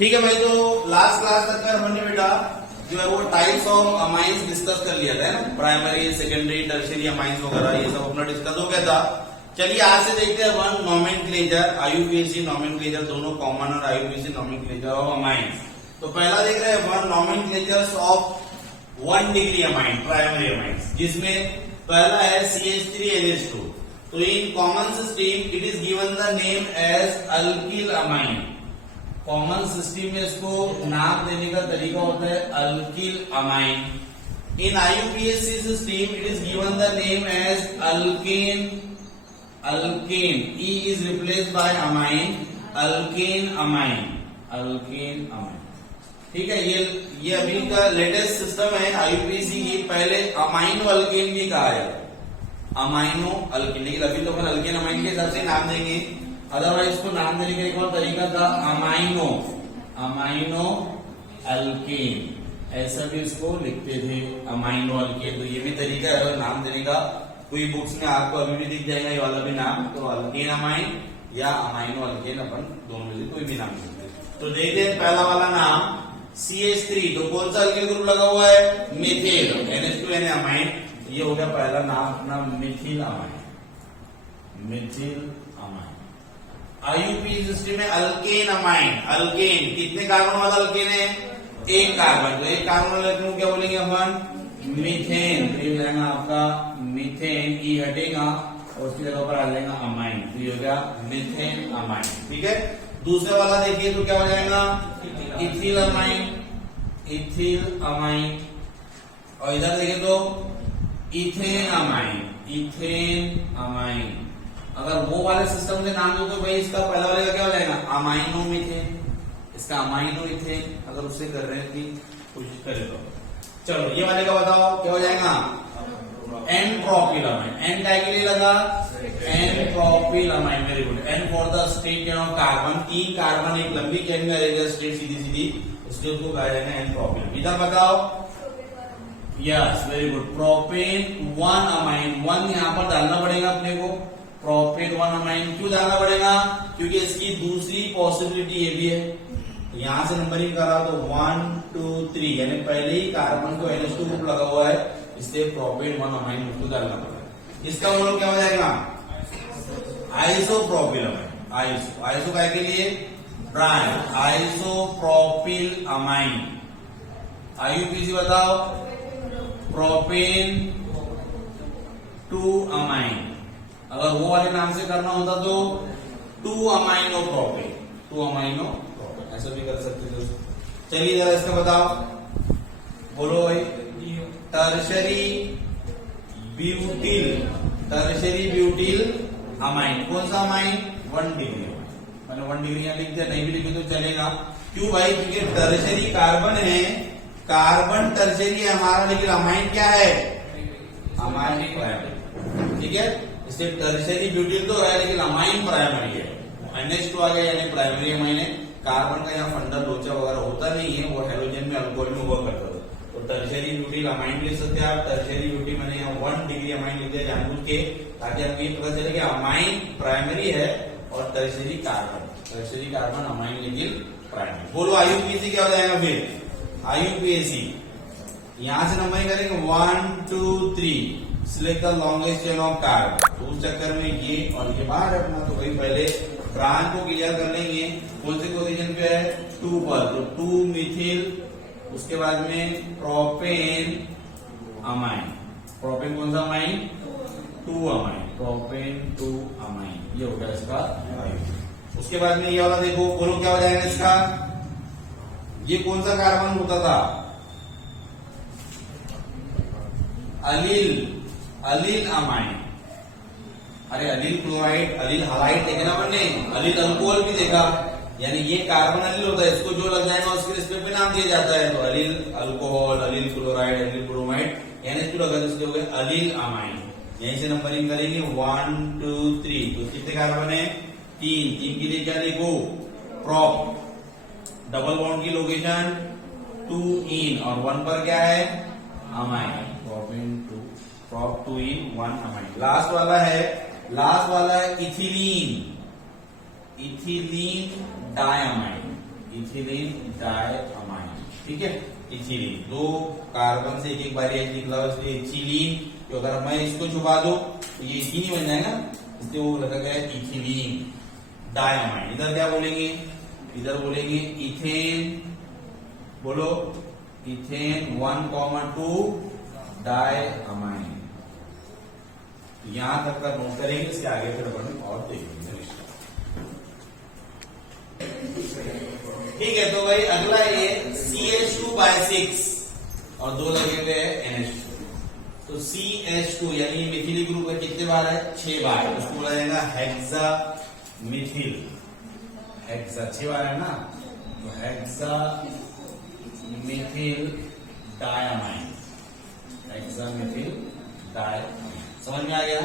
ठीक है भाई, तो लास्ट क्लास तक का हमने बेटा जो है वो टाइप्स ऑफ अमाइंस डिस्कस कर लिया था, है ना। प्राइमरी, सेकेंडरी, टर्शियरी अमाइंस वगैरह ये सब अपना डिस्कस हो गया था। चलिए आज से देखते हैं वन नोमेनक्लेचर, आईयूपीएसी नोमेनक्लेचर, दोनों कॉमन और आईयूपीएसी नोमेनक्लेचर ऑफ अमाइंस। तो पहला देख रहे हैं one nomenclatures of 1 degree amine, primary amines, जिसमें पहला है CH3NH2। तो in common system it is given the name as alkyl amine. Common system में इसको नाम देने का तरीका होता है alkyl amine. In IUPAC system it is given the name as alkane. Alkane, E is replaced by amine, alkane amine, alkane amine. ठीक है, ये अभी का लेटेस्ट सिस्टम है आईयूपीएसी की। पहले अमाइनो अल्केन भी कहा है, अमाइनो अल्केन, लेकिन अभी तो अपन अल्केन अमाइन के हिसाब से नाम देंगे। अदरवाइज इसको नाम देने का एक और तरीका था अमाइनो, अमाइनो अल्केन, ऐसा भी इसको लिखते थे, अमाइनो अल्केन। तो ये भी तरीका है नाम देने का। कोई बुक्स में आपको अभी भी दिख जाएगा ये वाला भी नाम, तो अल्केन अमाइन या अमाइनो अल्केन, अपन दोनों में से कोई भी नाम सकते हैं। तो देखते हैं पहला वाला नाम CH3। तो कौन सा अल्किल ग्रुप लगा हुआ है? Mithil, NH2 amine. ये हो गया पहला नाम अपना Mithil amine, Mithil amine. IUPAC system में अल्केन अमाइन, अल्केन कितने कार्बन वाला अल्केन है? एक कार्बन। तो एक कार्बन वाला अल्केन क्या बोलेंगे अपन? मीथेन। तो ये रहेगा आपका मीथेन, ई हटेगा और उसकी जगह पर आ जाएगा अमाइन। तो ये हो गया मीथेन अमाइन। ठीक है, दूसरे वाला देखिए तो क्या हो जाएगा? Ethyl amine, ethyl amine. और इधर देखिए तो इथेन अमाइन, इथेन अमाइन। अगर वो वाले सिस्टम से नाम दो तो भाई इसका पहला वाले का क्या हो जाएगा? अमाइनो मीथेन, इसका अमाइनो इथेन। अगर उससे कर रहे हैं कि कोशिश करें तो चलो ये वाले का बताओ क्या हो जाएगा? N propyl amine. एन काय के लिए लगा? N propyl amine. Very good. N for the state of carbon. ई कार्बन एक लंबी चेन में रहेगा स्टेट सीधी सीधी, इसलिए उसको कहा जाएगा एन प्रोपिल। इधर बताओ। Yes, very good. Propane 1 amine. 1 यहां पर डालना पड़ेगा अपने को, प्रोपेन 1 अमाइन। क्यों डालना पड़ेगा? क्योंकि इसकी दूसरी पॉसिबिलिटी ये भी है। यहां से नंबरिंग करा तो 1 2 3, यानी पहले ही कार्बन को NH2 ग्रुप लगा हुआ है, इसलिए प्रोपेन 1 अमाइन को डालना पड़ेगा। इसका मतलब क्या हो जाएगा? Isopropyl amine. आइसो, आइसो काय के लिए? Prime, isopropyl amine. आईयूपीएसी बताओ। Propane 2 amine. अगर वो वाले नाम से करना होता तो 2 अमाइनो प्रोपेन, 2 अमाइनो प्रोपेन, ऐसा भी कर सकते थे। चलिए जरा इसका बताओ, बोलो भाई। Tertiary butyl, tertiary butyl amine. कौन सा अमाइन? 1 डिग्री। मैंने 1 डिग्री यहां लिख दिया, नहीं भी लिखे तो चलेगा। क्यों भाई? क्योंकि टर्शरी कार्बन है, कार्बन टर्शरी है हमारा, लेकिन अमाइन क्या है? Amine primary. ठीक है, इसलिए टर्शरी ब्यूटिल तो है लेकिन अमाइन प्राइमरी है। NH2 आ गया यानी प्राइमरी अमाइन है। कार्बन का यहाँ फंडल लोचा वगैरह होता नहीं है, वो हेलोजन में अल्कोहल में हुआ करता था। तो टर्शरी ब्यूटिल अमाइन ले सकते हैं आप। टर्शरी ब्यूटिल मैंने यहाँ 1 डिग्री अमाइन लिख दिया जानबूझ के, ताकि आपको ये पता चले कि अमाइन प्राइमरी है और tertiary carbon, tertiary carbon amine लेकिन प्राइमरी। बोलो आईयूपीएसी क्या हो जाएगा फिर? आईयूपीएसी यहां से नंबरिंग करेंगे 1 2 3, select the longest chain of carbon. तो उस चक्कर में ये और ये बाहर रखना, तो भाई पहले ब्रांच को क्लियर कर लेंगे। कौन से पोजीशन पे है? 2 पर, तो 2 मिथिल, उसके बाद में प्रोपेन अमाइन। प्रोपेन कौन सा अमाइन? 2 amine, propane 2 amine. ये हो गया इसका। उसके बाद में ये वाला देखो, बोलो क्या हो जाएगा इसका? ये कौन सा कार्बन होता था? अलील, अलील अमाइन। अरे अलील क्लोराइड, अलील हालाइड देखे ना हमने, अलील अल्कोहल भी देखा, यानी ये कार्बन अलील होता है, इसको जो लग जाएगा उसके रिस्पेक्ट में नाम दिया जाता है। तो अलील अल्कोहल, अलील क्लोराइड, अलील ब्रोमाइड, यानी इसको लगा इसके हो गए अलील अमाइन। यहीं से नंबरिंग करेंगे 1 2 3। तो कितने कार्बन है? 3। 3 के लिए क्या लिखो? प्रोप, डबल बॉन्ड की लोकेशन 2 इन और 1 पर क्या है? अमाइन। प्रोपेन 2, प्रोप 2 इन 1 अमाइन। लास्ट वाला है ethylene, ethylene diamine. Ethylene diamine, ठीक है। इथिलीन, दो कार्बन से एक बार निकला हुआ, इसलिए इथिलीन। तो अगर मैं इसको छुपा दूं तो ये इथीन ही बन जाएगा, इसलिए वो लगा गया इथिलीन डायअमाइन। इधर क्या बोलेंगे, इधर बोलेंगे इथेन, बोलो इथेन 1,2 डायअमाइन। यहां तक का नोट करेंगे, इसके आगे फिर अपन और देखेंगे। ठीक है, तो भाई अगला ये CH2/6 और दो लगे हुए हैं NH2। तो CH2 यानी मिथिली ग्रुप का कितने बार है, 6 बार। उसको बोला जाएगा हेक्सा मिथिल। हेक्सा 6 बार है ना, तो hexa Mithil diamine. Hexa Mithil diamine समझ में आ गया।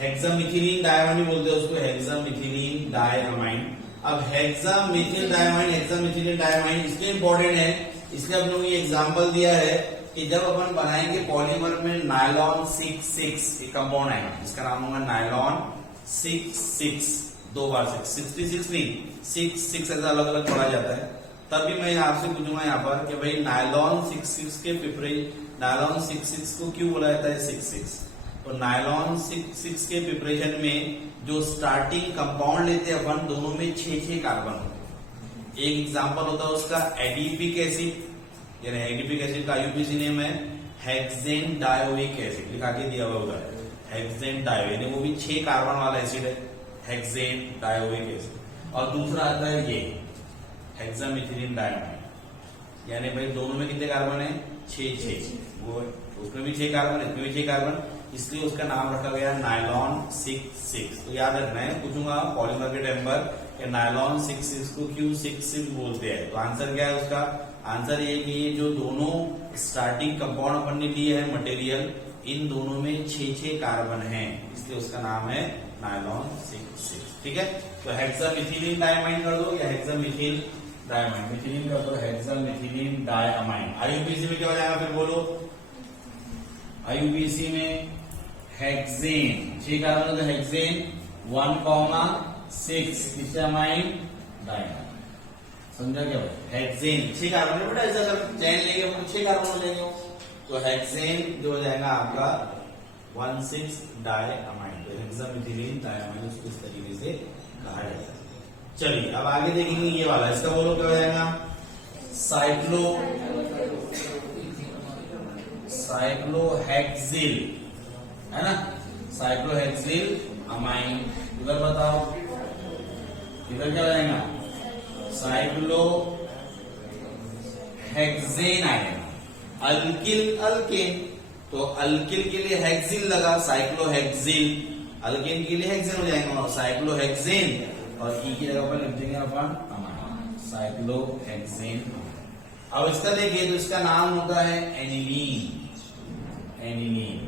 हेक्सा मिथिलीन डायअमाइन बोलते हैं उसको, हेक्सा मिथिलीन डायअमाइन। अब hexa Mithil diamine, hexa methylene diamine इसलिए इंपॉर्टेंट है, इसलिए अपने को ये एग्जांपल दिया है कि जब अपन बनाएंगे पॉलीमर में नायलॉन 6,6 एक कंपाउंड आएगा, इसका नाम होगा नायलॉन 6,6। 2 बार 66 नहीं, 6,6 ऐसा अलग अलग पढ़ा जाता है। तब भी मैं आपसे पूछूंगा यहाँ पर कि भाई नायलॉन 6,6 के नायलॉन 6,6 को क्यों बोला जाता है 6,6? तो नायलॉन 6,6 के प्रिपरेशन में जो स्टार्टिंग कंपाउंड लेते हैं अपन, दोनों में 6 कार्बन होते हैं। एक एग्जांपल होता है उसका एडिपिक एसिड, यानी एडिपिक एसिड का IUPAC नेम है हेक्सेन डायोइक एसिड, लिखा के दिया हुआ होगा हेक्सेन डायो, यानी वो भी 6 कार्बन वाला एसिड है, हेक्सेन डायोइक एसिड। और दूसरा आता है ये हेक्सामिथिलीन डायअमाइन, यानी भाई दोनों में कितने कार्बन है, 6। वो उसमें भी 6 कार्बन, इसमें भी 6 कार्बन, इसलिए उसका नाम रखा गया नायलॉन 6,6। तो याद रखना है, पूछूंगा पॉलीमर के टाइम पर नायलॉन 6,6 को क्यों 6,6 बोलते हैं। तो आंसर क्या है उसका, आंसर ये कि ये जो दोनों स्टार्टिंग कंपाउंड अपन ने लिए है मटेरियल, इन दोनों में 6 कार्बन है, इसलिए उसका नाम है नायलॉन 6,6। ठीक है, तो हेक्सामिथिलीन डायअमाइन कर दो या हेक्सामिथिल डायअमाइन, मिथिलीन कर दो हेक्सामिथिलीन डायअमाइन। IUPAC में क्या हो जाएगा फिर बोलो, IUPAC में हेक्सेन 6 कार्बन, तो हेक्सेन 1,6 किससे अमाइन डायअमाइन। समझा क्या भाई, हेक्सेन 6 कार्बन है बेटा, ऐसा अगर चैन लेंगे तो 6 कार्बन हो जाएंगे। तो हेक्सेन जो हो जाएगा आपका 1,6 डायअमाइन, तो हेक्सामिथिलीन डायअमाइन उसको इस तरीके से कहा जाता है। चलिए अब आगे देखेंगे ये वाला, इसका बोलो क्या हो जाएगा, साइक्लोहेक्सिल है ना, साइक्लोहेक्सिल अमाइन। इधर बताओ, इधर क्या हो जाएगा, साइक्लोहेक्सेन आएगा। अल्किल अल्केन, तो अल्किल के लिए हेक्सिल लगा, साइक्लोहेक्सिल। अल्केन के लिए हेक्सेन हो जाएगा, और साइक्लोहेक्सेन और ई की जगह पर लिख देंगे अपन अमाइन, साइक्लोहेक्सेन। अब इसका देखिए, तो इसका नाम होता है एनिलीन। एनिलीन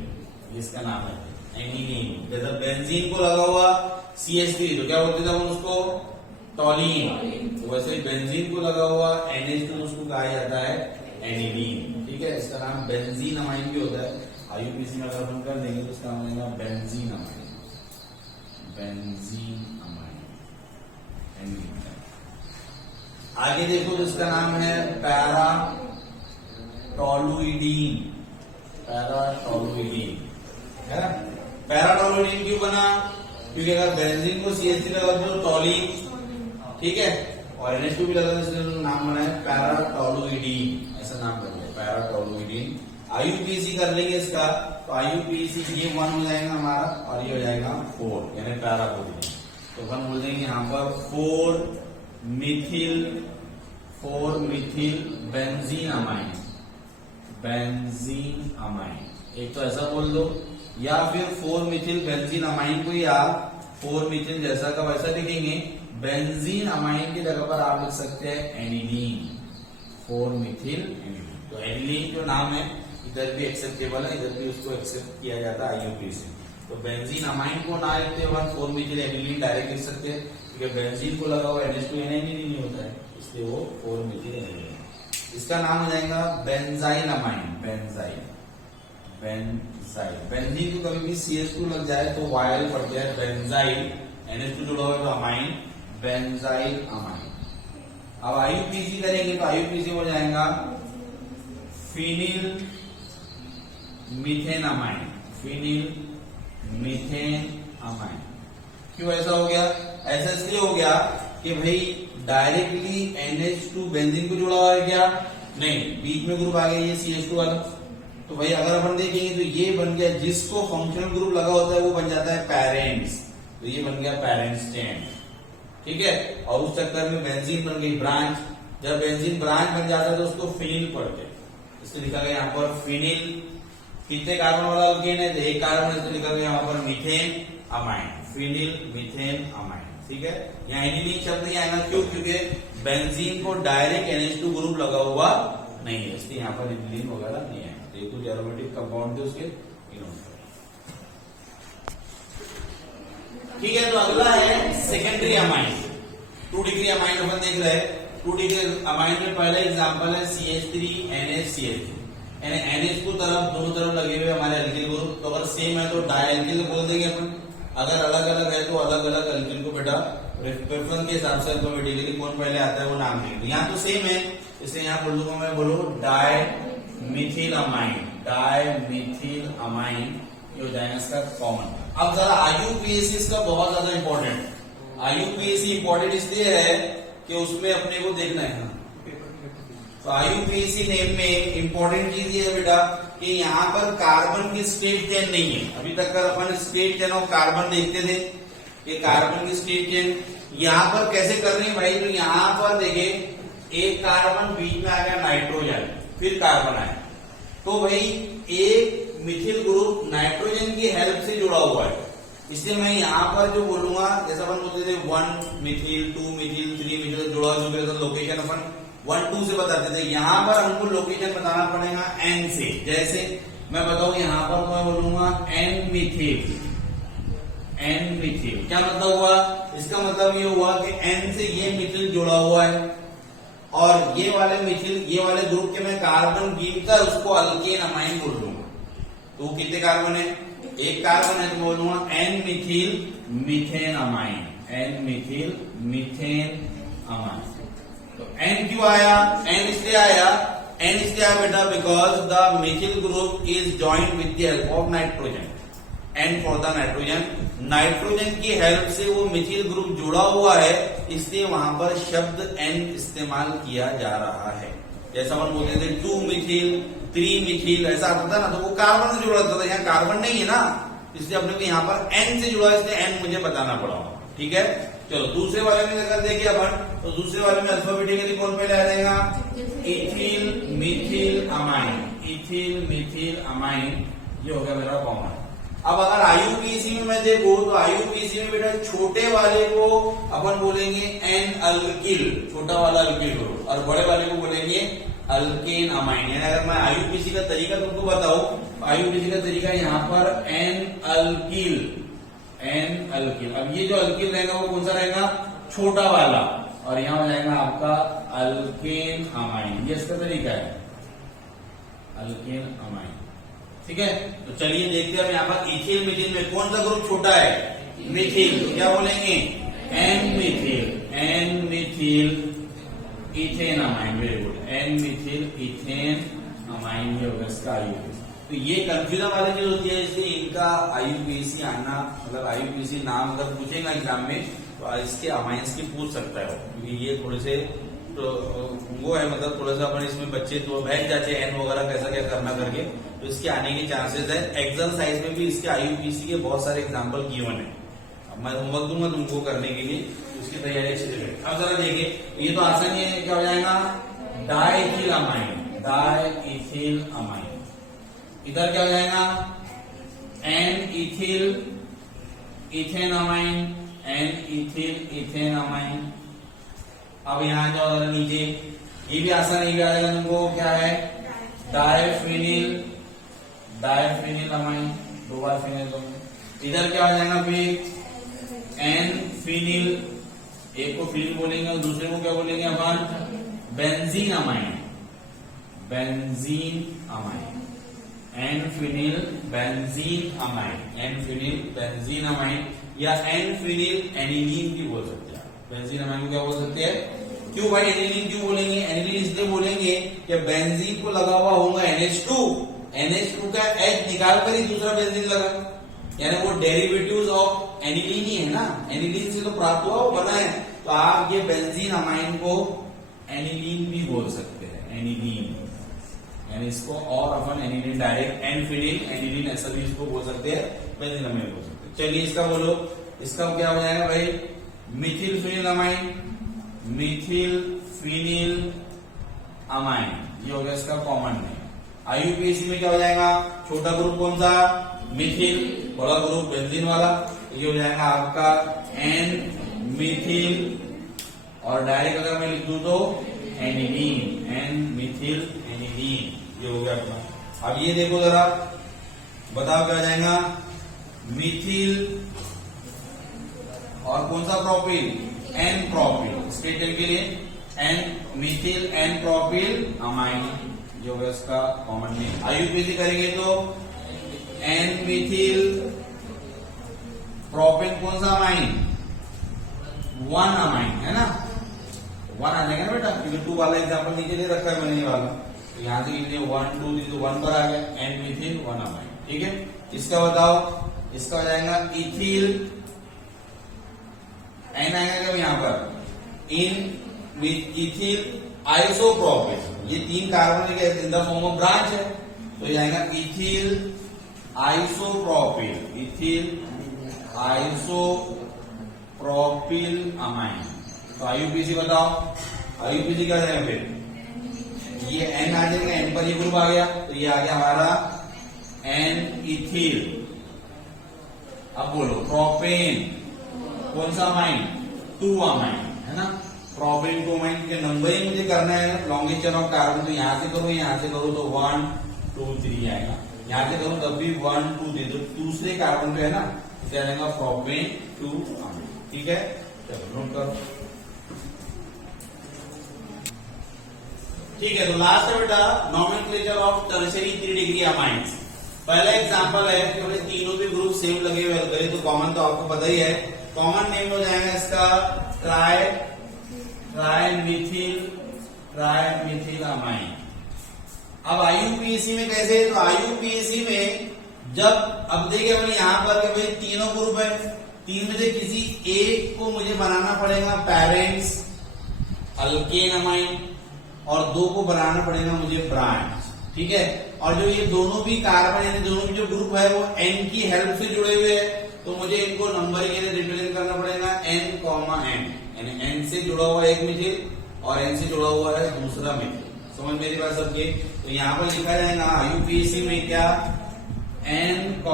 इसका नाम है एनिलीन। जैसे बेंजीन को लगा हुआ CH3, तो क्या बोलते थे हम उसको, टॉलीन। तो वैसे ही बेंजीन को लगा हुआ NH2, उसको कहा जाता है एनिलीन। ठीक है, इसका नाम बेंजीन अमाइन भी होता है। IUPAC में अगर हम कर देंगे तो इसका नाम होगा benzene amine, benzene amine aniline. आगे देखो तो इसका नाम है पैराटोलुइडीन। पैराटोलुइडीन है ना, पैराटोलुइडीन क्यों बना, क्योंकि अगर बेंजीन को CH3 लगा तो टॉलीन, ठीक है, और NH2 भी लगा तो इसलिए नाम बना है पैराटोलुइडीन, ऐसा नाम कर लिया पैराटोलुइडीन। IUPAC कर लेंगे इसका, तो IUPAC ये 1 हो जाएगा हमारा, और ये हो जाएगा 4, यानी पैराटोलुइडीन। तो अपन बोल देंगे यहाँ पर 4 Mithil benzene amine, benzene amine. एक तो ऐसा बोल दो, या फिर 4 मिथिल बेंजीन अमाइन को या 4 मिथिल जैसा का वैसा लिखेंगे। बेंजीन अमाइन की जगह पर आप लिख सकते हैं एनिलीन, 4 मिथिल एनिलीन। तो एनिलीन जो नाम है इधर भी एक्सेप्टेबल है, इधर भी उसको एक्सेप्ट किया जाता है IUPAC। तो बेंजीन अमाइन को ना लिखते हुए 4 मिथिल एनिलीन डायरेक्ट लिख सकते हैं, क्योंकि बेंजीन को लगा हुआ NH2 एनिलीन नहीं होता है, इसलिए वो 4 मिथिल एनिलीन। इसका नाम हो जाएगा बेंजाइल अमाइन, बेंजाइल। बेंजीन को कभी भी CH2 लग जाए तो वायल पड़ जाए, बेंजाइल, NH2 जुड़ा हुआ तो अमाइन, बेंजाइल अमाइन। अब आईयूपीसी करेंगे तो आईयूपीसी हो जाएगा फिनिल मीथेनामाइन, फिनिल मीथेनामाइन। क्यों ऐसा हो गया? ऐसा इसलिए हो गया कि भाई डायरेक्टली NH2 बेंजीन को जुड़ा हुआ है क्या? नहीं, बीच में ग्रुप आ गया ये CH2 वाला। तो भाई अगर अपन देखेंगे तो ये बन गया, जिसको फंक्शनल ग्रुप लगा होता है वो बन जाता है पेरेंट्स, तो ये बन गया पेरेंट्स चेन, ठीक है। और उस चक्कर में बेंजीन बन गई ब्रांच। जब बेंजीन ब्रांच बन जाता है तो उसको फिनिल पढ़ते हैं, इसलिए लिखा गया यहाँ पर फिनिल। कितने कार्बन वाला अल्केन है? तो एक कार्बन है, तो लिखा गया यहाँ पर methane amine, phenyl methane amine, ठीक है। यहाँ एनिलीन शब्द नहीं आएगा, क्यों? क्योंकि बेंजीन को डायरेक्ट NH2 ग्रुप लगा हुआ नहीं है, इसलिए यहाँ पर एनिलीन वगैरह नहीं है। तो ये कुछ एरोमेटिक कंपाउंड थे उसके, ठीक है। तो अगला है सेकेंडरी अमाइन, 2 डिग्री अमाइन अपन देख रहे हैं। 2 डिग्री अमाइन में पहला एग्जांपल है CH3NH यानी NH को तरफ दोनों तरफ लगे हुए हमारे अल्किल ग्रुप। तो अगर सेम है तो डायल्किल बोल देंगे अपन, अगर अलग अलग है तो अलग अलग अल्किल को बेटा प्रेफरेंस के हिसाब से अल्फाबेटिकली कौन पहले आता है वो नाम देंगे। यहाँ तो सेम है, इसलिए यहाँ बोल दूंगा मैं, बोलो डायमिथिल अमाइन, डायमिथिल अमाइन, ये हो जाएगा इसका कॉमन। अब जरा आईयूपीएसी इसका बहुत ज्यादा इंपॉर्टेंट। आईयूपीएसी इंपॉर्टेंट इसलिए है कि उसमें अपने को देखना है। तो आईयूपीएसी नेम में इंपॉर्टेंट चीज ये है बेटा कि यहाँ पर कार्बन की स्टेट चेन नहीं है। अभी तक कर अपन स्टेट चेन ऑफ कार्बन देखते थे कि कार्बन की स्टेट चेन यहाँ पर कैसे कर रहे हैं भाई। तो यहाँ पर देखे एक कार्बन बीच में आ गया नाइट्रोजन, फिर कार्बन आया, तो भाई एक मिथिल ग्रुप नाइट्रोजन की हेल्प से जुड़ा हुआ है। इसलिए मैं यहाँ पर जो बोलूंगा, जैसा अपन बोलते थे 1 मिथिल 2 मिथिल 3 मिथिल जुड़ा हुआ, लोकेशन अपन 1 2 से बताते थे। यहाँ पर हमको लोकेशन बताना पड़ेगा N से। जैसे मैं बताऊं यहाँ पर तो मैं बोलूंगा N मिथिल, N मिथिल। क्या मतलब हुआ? इसका मतलब ये हुआ कि N से ये मिथिल जुड़ा हुआ है और ये वाले मिथिल, ये वाले ग्रुप के मैं कार्बन गिनकर उसको अल्केन अमाइन बोल दूंगा। तो कितने कार्बन है? एक कार्बन है, तो बोलूंगा N Mithil methane amine, N Mithil methane amine. तो N क्यों आया? N इसलिए आया बेटा because the methyl group is joined with the help of nitrogen. N for the nitrogen, nitrogen की हेल्प से वो मिथिल ग्रुप जुड़ा हुआ है, इसलिए वहां पर शब्द N इस्तेमाल किया जा रहा है। जैसा हम बोलते थे 2 मिथिल 3 मिथिल, ऐसा आता था ना, तो वो कार्बन से जुड़ा था। यहाँ कार्बन नहीं है ना, इसलिए अपने को यहाँ पर N से जुड़ा, इसलिए N मुझे बताना पड़ा, ठीक है। चलो दूसरे वाले में अगर देखिए अपन, तो दूसरे वाले में अल्फाबेटिकली कौन पहले आ जाएगा? Ethyl Mithil amine, ethyl Mithil amine, ये हो गया मेरा कॉमन। अब अगर आईयूपीएसी में मैं देखूं तो आईयूपीएसी में बेटा छोटे वाले को अपन बोलेंगे N अल्किल, छोटा वाला अल्किल ग्रुप, और बड़े वाले को बोलेंगे अल्केन अमाइन। यानी अगर मैं आईयूपीएसी का तरीका तुमको बताऊं, आईयूपीएसी का तरीका यहाँ पर N अल्किल, N अल्किल। अब ये जो अल्किल रहेगा वो कौन सा रहेगा? छोटा वाला, और यहाँ हो जाएगा आपका अल्केन अमाइन। ये इसका तरीका है, अल्केन अमाइन, ठीक है। तो चलिए देखते हैं यहाँ पर इथिल मिथिल में कौन सा ग्रुप छोटा है? मिथिल। तो क्या बोलेंगे? N Mithil, N Mithil ethane amine, very good, N Mithil ethane amine, ये होगा इसका आईयूपीएसी। तो ये कंफ्यूजन वाली चीज होती है, इसलिए इनका आईयूपीएसी आना, मतलब आईयूपीएसी नाम अगर पूछेगा एग्जाम में तो इसके अमाइंस की पूछ सकता है, क्योंकि ये थोड़े से तो वो है, मतलब थोड़ा सा अपन इसमें बच्चे तो बैठ जाते हैं N वगैरह कैसा क्या करना करके, तो इसके आने के चांसेस है। एक्सरसाइज में भी इसके आईयूपीएसी के बहुत सारे एग्जाम्पल गिवन है। अब मैं होमवर्क दूंगा तुमको करने के लिए, उसकी तैयारी अच्छे से करें। अब जरा देखिए, ये तो आसानी है, क्या हो जाएगा? Diethyl amine, diethyl amine. इधर क्या हो जाएगा? N ethyl ethane amine, N ethyl ethane amine. अब यहाँ जाओ नीचे, ये भी आसान, ये भी आ जाएगा तुमको, क्या है? डायफिनिल, डायफिनिल अमाइन, 2 बार फिनिल तुम। इधर क्या हो जाएगा फिर? N फिनिल, एक को फिनिल बोलेंगे और दूसरे को क्या बोलेंगे अपन? Benzene amine, benzene amine, N phenyl benzene amine, N phenyl benzene amine, या N फिनिल एनिलीन भी बोल सकते हैं। बेंजीन अमाइन को क्या बोल सकते हैं? क्यों भाई एनिलीन क्यों बोलेंगे? एनिलीन इसलिए बोलेंगे कि बेंजीन को लगा हुआ होगा NH2, NH2 का H निकाल कर ही दूसरा बेंजीन लगा, यानी वो डेरिवेटिव्स ऑफ एनिलीन ही है ना, एनिलीन से तो प्राप्त हुआ वो बना है। तो आप ये बेंजीन अमाइन को एनिलीन भी बोल सकते हैं, एनिलीन, यानी इसको और अपन aniline direct N phenyl aniline ऐसा भी इसको बोल सकते हैं, बेंजीन अमाइन बोल सकते हैं। चलिए इसका बोलो, इसका क्या हो जाएगा भाई? Mithil phenyl amine, Mithil phenyl amine, ये हो गया इसका कॉमन नेम। आईयूपीएसी में क्या हो जाएगा? छोटा ग्रुप कौन सा? मिथिल, बड़ा ग्रुप बेंजीन वाला, ये हो जाएगा आपका एन मिथिल, और डायरेक्ट अगर मैं लिख दूं तो एनिलीन, एन मिथिल एनिलीन, ये हो गया अपना। अब ये देखो जरा, बताओ क्या हो जाएगा? मिथिल और कौन सा प्रोपिल? एन प्रोपिल, स्टेटल के लिए N methyl N propyl amine, जो है इसका कॉमन नेम। आईयूपीएसी करेंगे तो एन मिथिल प्रोपिल कौन सा अमाइन? 1 अमाइन, है ना, 1 आ जाएगा ना बेटा, क्योंकि 2 वाला एग्जाम्पल नीचे दे रखा है मैंने ये वाला, तो यहां से लीजिए 1 2 3 तो 1 पर आ गया, एन मिथिल 1 अमाइन, ठीक है। इसका बताओ, इसका हो जाएगा इथिल, एन आएगा कब यहाँ पर? इन इथिल आइसोप्रोपिल, ये 3 carbon in the form of branch है, तो ये आएगा ethyl isopropyl, ethyl isopropyl amine. तो आईयूपीसी बताओ, आईयूपीसी क्या जाएगा फिर? ये एन आ जाएगा, एन पर ये ग्रुप आ गया, तो ये आ गया हमारा एन इथिल। अब बोलो प्रोपेन कौन सा अमाइन? 2 अमाइन, है ना। प्रोपेन 2 अमाइन के नंबरिंग मुझे करना है लॉन्गेस्ट चेन ऑफ कार्बन, तो यहां से करो, यहां से करो तो 1 2 3 आएगा, यहां से करो तब भी 1 2 3, तो दूसरे कार्बन पे है ना, क्या जाएगा? प्रोपेन 2 अमाइन, ठीक है। चलो नोट करो, ठीक है। तो लास्ट है बेटा nomenclature of tertiary 3 degree amines. पहला एग्जांपल है कि हमें तीनों भी ग्रुप सेम लगे हुए अल्कली, तो कॉमन तो आपको पता ही है, कॉमन नेम हो जाएगा इसका ट्राइमिथिल अमाइन। अब आईयूपीएसी में कैसे? तो आईयूपीएसी में जब, अब देखिए अपने यहाँ पर कि भाई तीनों ग्रुप है, 3 में से किसी एक को मुझे बनाना पड़ेगा पेरेंट्स अल्केन अमाइन, और 2 को बनाना पड़ेगा मुझे ब्रांच, ठीक है। और जो ये दोनों भी कार्बन यानी दोनों भी जो ग्रुप है वो एन की हेल्प से जुड़े हुए हैं, तो मुझे इनको नंबर के लिए रिप्रेजेंट करना पड़ेगा n, n, यानी n से जुड़ा हुआ एक मिथिल और n से जुड़ा हुआ है दूसरा मिथिल। समझ मेरी बात सबके? तो यहाँ पर लिखा जाएगा आईयूपीएसी में क्या? n, n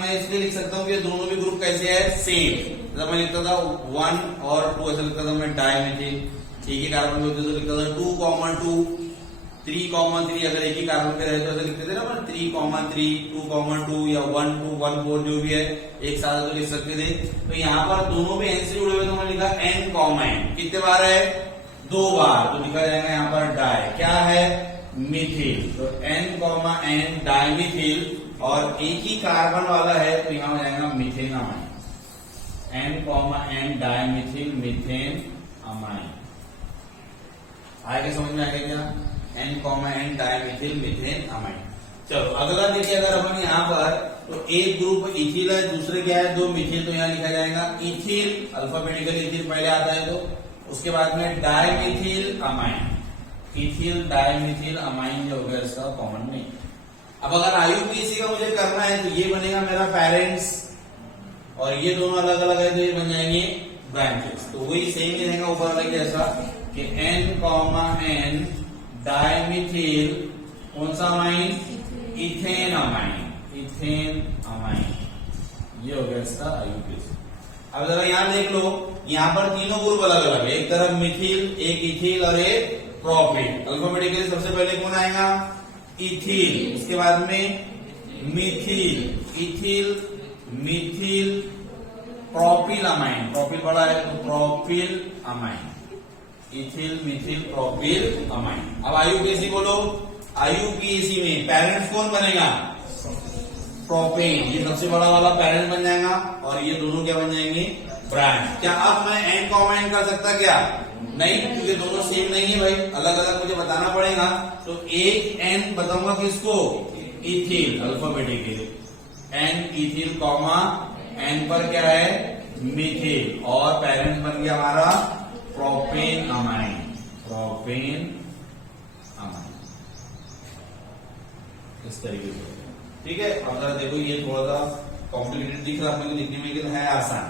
मैं इसलिए लिख सकता हूँ कि दोनों भी ग्रुप कैसे है? सेम। जब मैं लिखता था 1 और 2 ऐसा लिखता था मैं डाइमिथिल, ठीक है, कार्बन होते तो लिखता था 2, 3, अगर एक ही कार्बन पे रहे तो ऐसे लिखते थे ना, 3, 2, या 1, 2, 1, 4 जो भी है एक साथ तो लिख सकते थे। तो यहाँ पर दोनों भी एन से जुड़े हुए, तो मैंने लिखा n, कितने बार है? 2 बार, तो लिखा जाएगा यहाँ पर डाई, क्या है? मिथिल, तो n, डाइमिथिल, और एक ही कार्बन वाला है तो यहाँ हो जाएगा methane amine, n, dimethyl methane amine. आगे समझ में आ गया क्या? n, dimethyl methane amine. चलो अगला देखिए, अगर अपन यहाँ पर, तो एक ग्रुप इथिल है, दूसरे क्या है? 2 मिथिल, तो यहाँ लिखा जाएगा इथिल, अल्फाबेटिकल इथिल पहले आता है, तो उसके बाद में डाइमिथिल अमाइन, इथिल डाइमिथिल अमाइन जो होगा इसका कॉमन नेम। अब अगर आईयूपीएसी का मुझे करना है तो ये बनेगा मेरा पेरेंट्स, और ये दोनों अलग अलग है तो ये बन जाएंगे ब्रांचेस। तो वही सेम ही रहेगा ऊपर वाले जैसा कि n, डाइमिथिल कौन सा अमाइन? इथेन अमाइन, ये हो गया इसका आईयूपीएसी। अब जरा यहाँ देख लो, यहाँ पर तीनों ग्रुप अलग अलग है, एक तरफ मिथिल, एक इथिल और एक प्रोपिल। अल्फाबेटिकली सबसे पहले कौन आएगा? इथिल, उसके बाद में Mithil, ethyl, Mithil, propyl amine, propyl बड़ा है तो propyl amine, ethyl, Mithil, propyl amine. अब आईयूपीएसी बोलो, आईयूपीएसी में पेरेंट्स कौन बनेगा? प्रोपेन, ये सबसे बड़ा वाला पेरेंट बन जाएगा, और ये दोनों क्या बन जाएंगे? ब्रांड। क्या अब मैं एन कॉमा एन कर सकता क्या? नहीं, क्योंकि दोनों सेम नहीं है भाई, अलग अलग मुझे बताना पड़ेगा। तो एक एन बताऊंगा किसको? Ethyl, alphabetically N ethyl comma N पर क्या है? मिथिल, और पेरेंट बन गया हमारा प्रोपेन अमाइन, प्रोपेन अमाइन, इस तरीके से। ठीक है, अब जरा देखो ये थोड़ा सा कॉम्प्लिकेटेड दिख रहा है आपको दिखने में, लेकिन है आसान।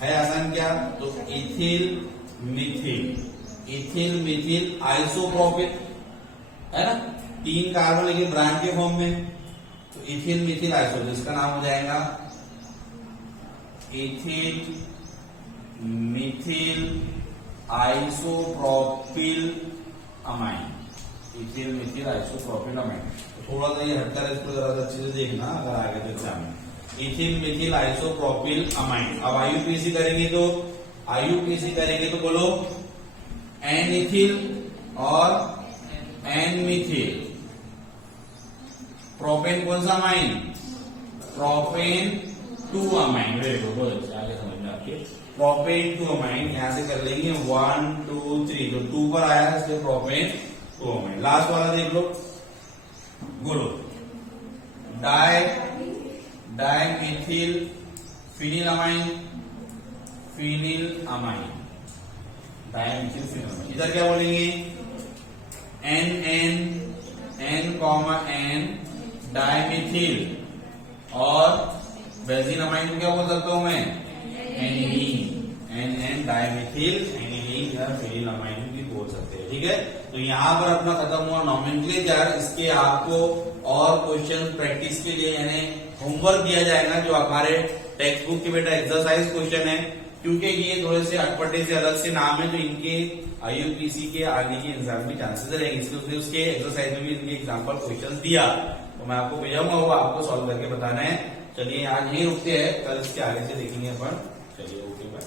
है आसान क्या? तो ethyl Mithil, ethyl Mithil isopropyl है ना, 3 कार्बन लेकिन ब्रांड के फॉर्म में। तो इथिल मिथिल आइसो, जिसका नाम हो जाएगा ethyl Mithil isopropyl amine, ethyl Mithil isopropyl amine. तो थोड़ा सा ये हटता है, इसको जरा सा अच्छे से देखना अगर आगे तो एग्जाम में। Ethyl Mithil isopropyl amine. अब आईयूपीएसी करेंगे तो, आईयूपीएसी करेंगे तो बोलो एन इथिल और एन मिथिल। प्रोपेन कौन सा amine? Propane 2 amine. Very good, बहुत अच्छा, आगे समझ में आपके। प्रोपेन 2 अमाइन यहां से कर लेंगे 1 2 3, तो 2 पर आया है इसलिए प्रोपेन 2 अमाइन। लास्ट वाला देख लो, बोलो dimethyl phenyl amine, phenyl amine, dimethyl phenyl amine. इधर क्या बोलेंगे? N N N comma N dimethyl, और बेंजीन अमाइन को क्या बोल सकता हूं मैं? Aniline, N N dimethyl aniline या फिनिल अमाइन भी बोल सकते हैं। ठीक है, तो यहाँ पर अपना खत्म हुआ नॉमेनक्लेचर। इसके आपको और क्वेश्चन प्रैक्टिस के लिए यानी होमवर्क दिया जाएगा, जो हमारे टेक्स्ट बुक के बेटा एक्सरसाइज क्वेश्चन है, क्योंकि ये थोड़े से अटपटे से अलग से नाम है, तो इनके आईयूपीएसी के आगे के एग्जाम में चांसेस रहेंगे, इसलिए उसके एक्सरसाइज में भी इनके एग्जाम्पल क्वेश्चन दिया, तो मैं आपको भेजाऊंगा, वो आपको सॉल्व करके बताना है। चलिए आज यही रुकते हैं, कल इसके आगे से देखेंगे अपन। चलिए, ओके बाय।